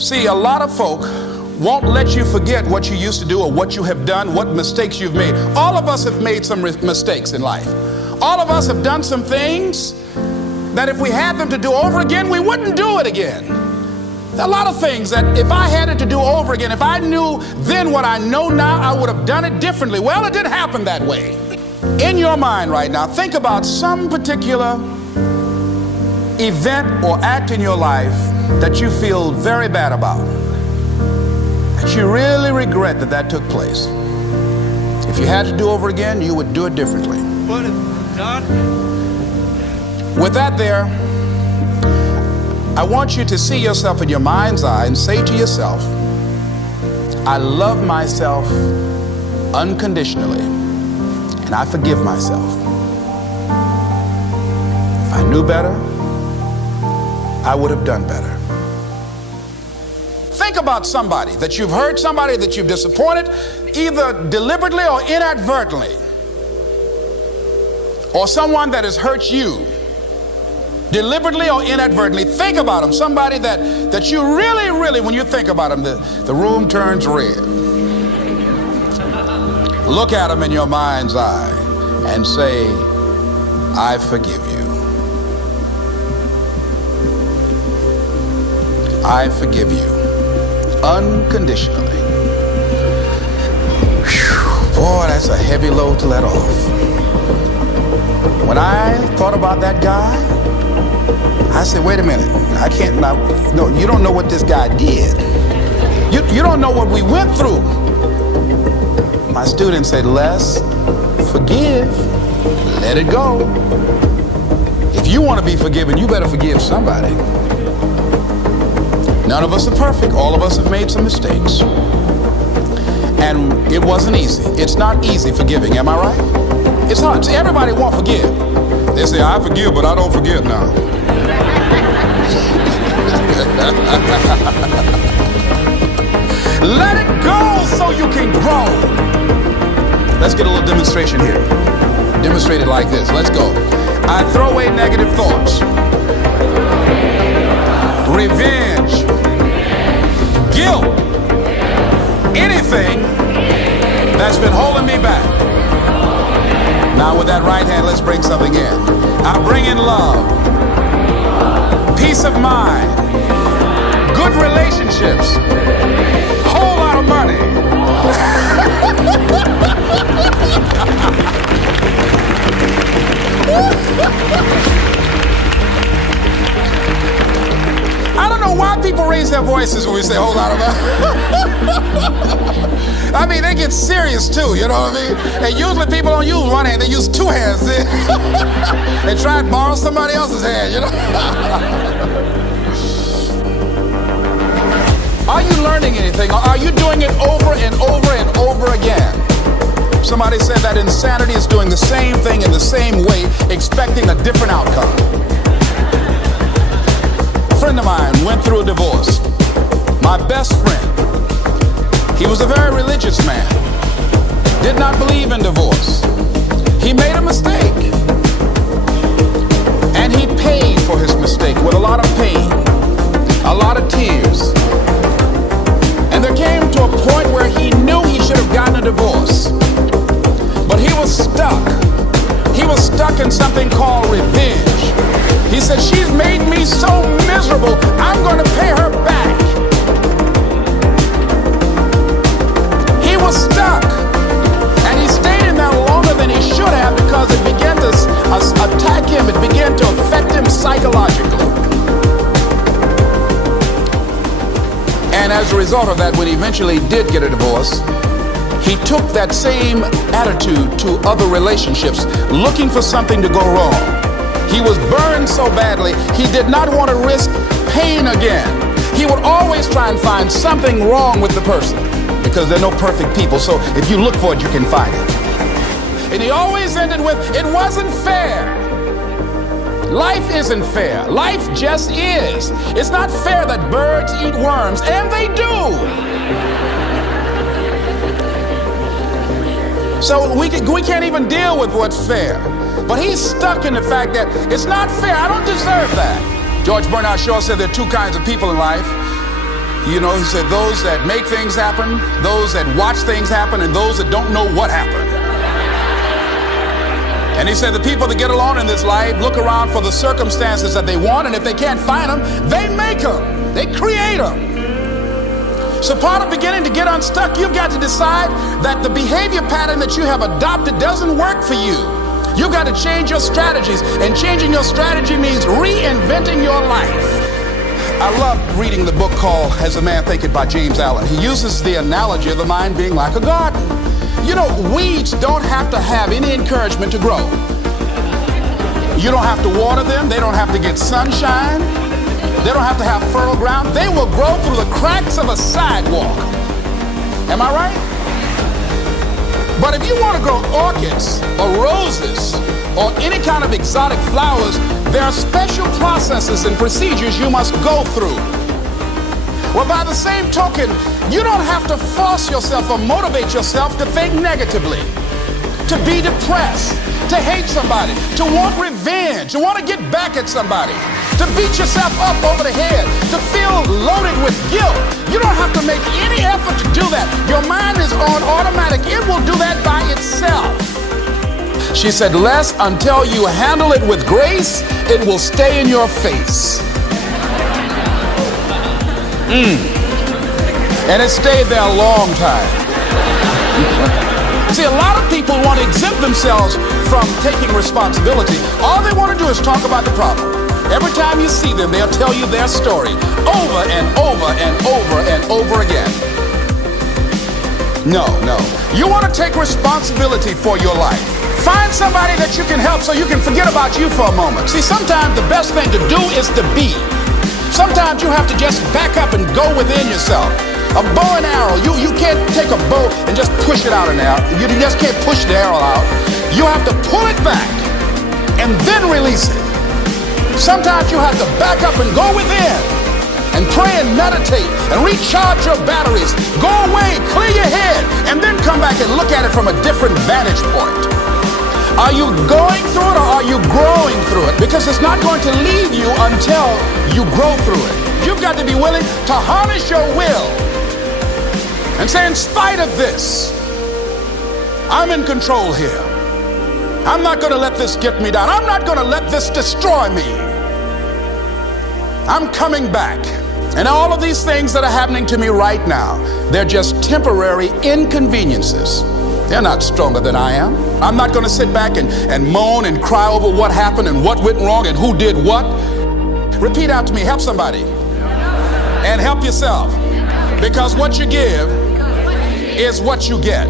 See, a lot of folk won't let you forget what you used to do or what you have done, what mistakes you've made. All of us have made some mistakes in life. All of us have done some things that if we had them to do over again, we wouldn't do it again. There are a lot of things that if I had it to do over again, if I knew then what I know now, I would have done it differently. Well, it didn't happen that way. In your mind right now, think about some particular event or act in your life that you feel very bad about, that you really regret that took place. If you had to do over again, you would do it differently. What is done? With that there, I want you to see yourself in your mind's eye and say to yourself, I love myself unconditionally and I forgive myself. If I knew better, I would have done better. Think about somebody that you've hurt, somebody that you've disappointed, either deliberately or inadvertently, or someone that has hurt you deliberately or inadvertently. Think about them, somebody that you really, when you think about them, the room turns red. Look at them in your mind's eye and say, I forgive you. I forgive you unconditionally. Whew, boy, that's a heavy load to let off. When I thought about that guy, I said, wait a minute, I can't, no, you don't know what this guy did. You don't know what we went through. My student said, Les, forgive, let it go. If you want to be forgiven, you better forgive somebody. None of us are perfect. All of us have made some mistakes. And it wasn't easy. It's not easy forgiving, am I right? It's hard. See, everybody won't forgive. They say, I forgive, but I don't forgive now. Let it go so you can grow. Let's get a little demonstration here. Demonstrate it like this. Let's go. I throw away negative thoughts. Revenge. Guilt. Anything that's been holding me back. Now with that right hand, let's bring something in. I bring in love, peace of mind, good relationships, whole lot of money. I don't know why people raise their voices when we say whole lot of money. I mean, they get serious too, you know what I mean? And usually people don't use one hand, they use two hands. They try and borrow somebody else's hand, you know? Are you learning anything, or are you doing it over and over and over again? Somebody said that insanity is doing the same thing in the same way, expecting a different outcome. A friend of mine went through a divorce. My best friend. He was a very religious man, did not believe in divorce. He made a mistake, and he paid for his mistake with a lot of pain, a lot of tears. And there came to a point where he knew he should have gotten a divorce, but he was stuck. He was stuck in something called revenge. He said, she's made me so miserable, I'm going to pay her back. Was stuck, and he stayed in there longer than he should have because it began to attack him. It began to affect him psychologically. And as a result of that, when he eventually did get a divorce, he took that same attitude to other relationships, looking for something to go wrong. He was burned so badly, he did not want to risk pain again. He would always try and find something wrong with the person, because there are no perfect people, so if you look for it, you can find it. And he always ended with, it wasn't fair. Life isn't fair. Life just is. It's not fair that birds eat worms, and they do. So we can't even deal with what's fair. But he's stuck in the fact that it's not fair. I don't deserve that. George Bernard Shaw said there are two kinds of people in life. You know, he said, those that make things happen, those that watch things happen, and those that don't know what happened. And he said the people that get along in this life look around for the circumstances that they want, and if they can't find them, they make them. They create them. So part of beginning to get unstuck, you've got to decide that the behavior pattern that you have adopted doesn't work for you. You've got to change your strategies, and changing your strategy means reinventing your life. I love reading the book called As a Man Thinketh by James Allen. He uses the analogy of the mind being like a garden. You know, weeds don't have to have any encouragement to grow. You don't have to water them. They don't have to get sunshine. They don't have to have fertile ground. They will grow through the cracks of a sidewalk. Am I right? But if you want to grow orchids or roses or any kind of exotic flowers, there are special processes and procedures you must go through. Well, by the same token, you don't have to force yourself or motivate yourself to think negatively, to be depressed, to hate somebody, to want revenge, to want to get back at somebody, to beat yourself up over the head, to feel loaded with guilt. You don't have to make any effort to do that. Your mind is on automatic. It will do that by itself. She said, Les, until you handle it with grace, it will stay in your face. And it stayed there a long time. See, a lot of people want to exempt themselves from taking responsibility. All they want to do is talk about the problem. Every time you see them, they'll tell you their story over and over and over and over again. No. You want to take responsibility for your life. Find somebody that you can help so you can forget about you for a moment. See, sometimes the best thing to do is to be. Sometimes you have to just back up and go within yourself. A bow and arrow, you can't take a bow and just push it out in there. You just can't push the arrow out. You have to pull it back and then release it. Sometimes you have to back up and go within and pray and meditate and recharge your batteries. Go away, clear your head, and then come back and look at it from a different vantage point. Are you going through it or are you growing through it? Because it's not going to leave you until you grow through it. You've got to be willing to harness your will and say, in spite of this, I'm in control here. I'm not going to let this get me down. I'm not going to let this destroy me. I'm coming back. And all of these things that are happening to me right now, they're just temporary inconveniences. They're not stronger than I am. I'm not going to sit back and moan and cry over what happened and what went wrong and who did what. Repeat out to me, help somebody. And help yourself. Because what you give is what you get.